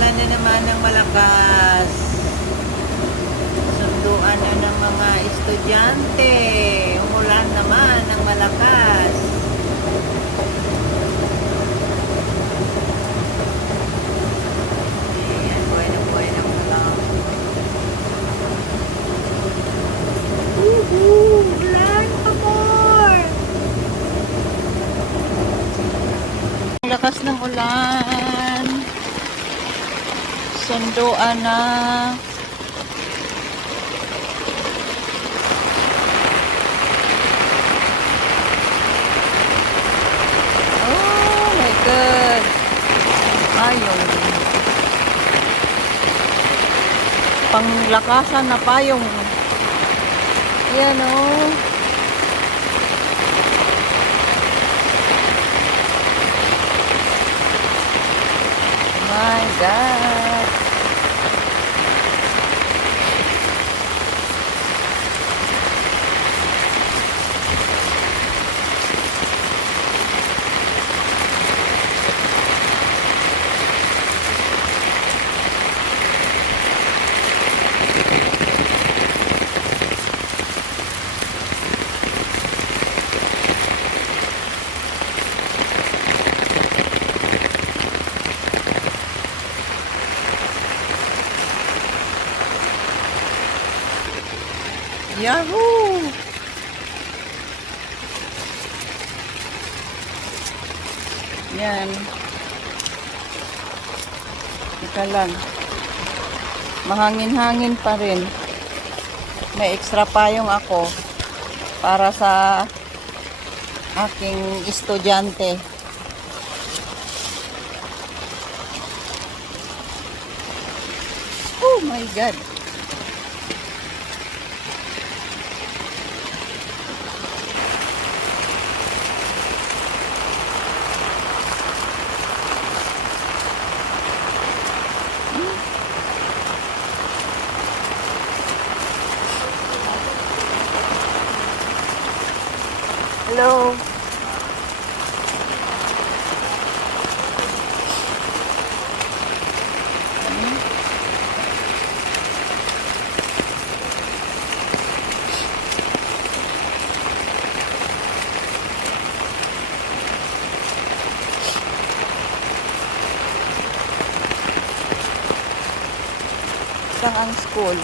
umulan na naman ng malakas. Sunduan na ng mga estudyante. Umulan naman ng malakas. Ayan, bueno na lang. Ulan pa more! Ang lakas ng ulan. Sunduan na. Oh my God. Ayong. Panglakasan na payong. Ayan oh. My God. Yahoo! Yan. Ika lang. Mahangin-hangin pa rin. May extra payong ako para sa aking estudyante. Oh my God! Hello. Isang ang school.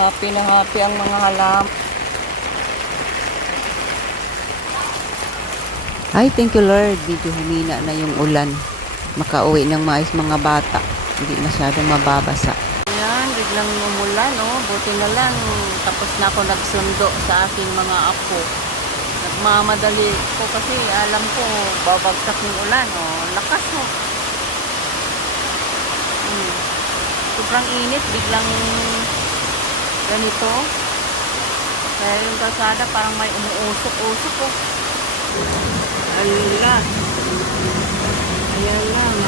Happy na happy ang mga halam. Ay, thank you Lord. Medyo humina na yung ulan. Makauwi ng maayos mga bata. Hindi masyadong mababasa. Ayan, biglang umulan, oh. Buti na lang. Tapos na ako nagsundo sa aking mga apo. Nagmamadali ko kasi alam ko babagsak yung ulan, oh. Lakas, oh. Sobrang init. Biglang ganito. Kaya yung kalsada parang may umuusok-usok, oh. Ala. Ayan lang.